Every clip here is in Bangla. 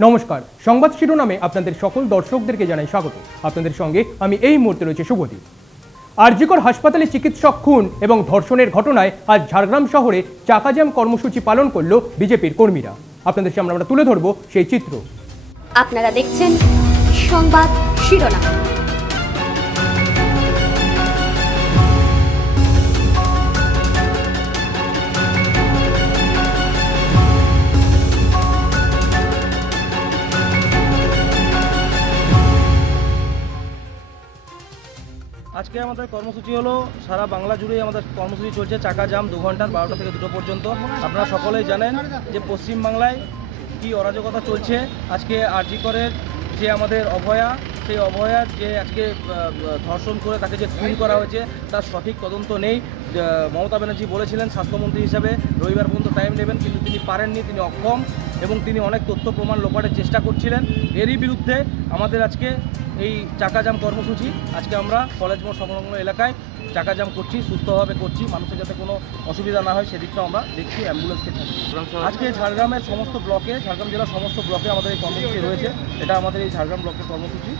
নমস্কার, সংবাদ শিরোনামে আপনাদের সকল দর্শকদেরকে জানাই স্বাগত। আপনাদের সঙ্গে আমি এই মুহূর্তে রয়েছে শুভদীপ। আরজিকর হাসপাতালে চিকিৎসক খুন এবং ধর্ষণের ঘটনায় আজ ঝাড়গ্রাম শহরে চাকাজ্যাম কর্মসূচি পালন করল বিজেপির কর্মীরা। আপনাদের সামনে আমরা তুলে ধরব সেই চিত্র। আপনারা দেখছেন সংবাদ শিরোনাম। আজকে আমাদের কর্মসূচি হলো সারা বাংলা জুড়েই আমাদের কর্মসূচি চলছে চাকা জাম 2 ঘন্টার 12টা থেকে 2টো পর্যন্ত। আপনারা সকলেই জানেন যে পশ্চিমবাংলায় কি অরাজকতা চলছে। আজকে আরজিকরের যে আমাদের অভয়া, সেই অভয়ার যে আজকে ধর্ষণ করে তাকে যে খুন করা হয়েছে তার সঠিক তদন্ত নেই। মমতা ব্যানার্জি বলেছিলেন স্বাস্থ্যমন্ত্রী হিসাবে রবিবার পর্যন্ত টাইম নেবেন, কিন্তু তিনি পারেননি, তিনি অক্ষম এবং তিনি অনেক তথ্য প্রমাণ লোপাটের চেষ্টা করছিলেন। এরই বিরুদ্ধে আমাদের আজকে এই চাকাজাম কর্মসূচি। আজকে আমরা কলেজ মোড় সংলগ্ন এলাকায় চাকাজাম করছি, সুস্থভাবে করছি, মানুষের যাতে কোনো অসুবিধা না হয় সেদিকটাও আমরা দেখছি, অ্যাম্বুলেন্সকে থাকছি। আজকে ঝাড়গ্রামের সমস্ত ব্লকে, ঝাড়গ্রাম জেলার সমস্ত ব্লকে আমাদের এই কর্মসূচি রয়েছে। এটা আমাদের এই ঝাড়গ্রাম ব্লকের কর্মসূচি।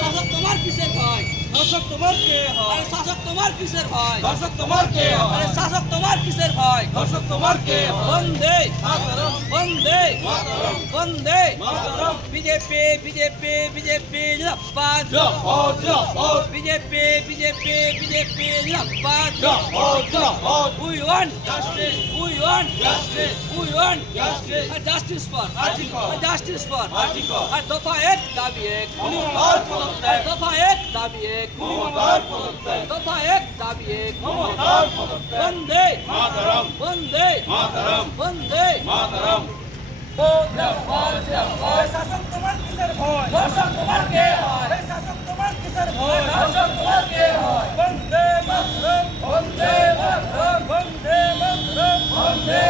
শাসক তোমার কে হয়? শাসক তোমার কিসের ভয়? শাসক তোমার কে হয়? শাসক তোমার কিসের ভয়? শাসক তোমার কে হয়? বন্দে মাতরম, বন্দে মাতরম, বন্দে মাতরম। বিজেপি বিজেপি বিজেপি জিন্দাবাদ, জিন্দাবাদ, জিন্দাবাদ। বিজেপি বিজেপি বিজেপি জিন্দাবাদ, জিন্দাবাদ, জিন্দাবাদ। We want justice, we want justice, we want justice. Justice for Arjikor, justice for Arjikor. আর দফা এক দাবি এক, মমতার পদত্যাগ। দফা এক দাবি এক, মমতার পদত্যাগ। দফা এক দাবি এক, মমতার পদত্যাগ। বন্দে মাতরম, বন্দে মাতরম, বন্দে মাতরম। শাসক তোমার কিসের ভয়? শাসক তোমার কে হয়? শাসক তোমার কিসের ভয়? শাসক তোমার কে হয়? বন্দে মাতরম, বন্দে মাতরম, বন্দে মাতরম, বন্দে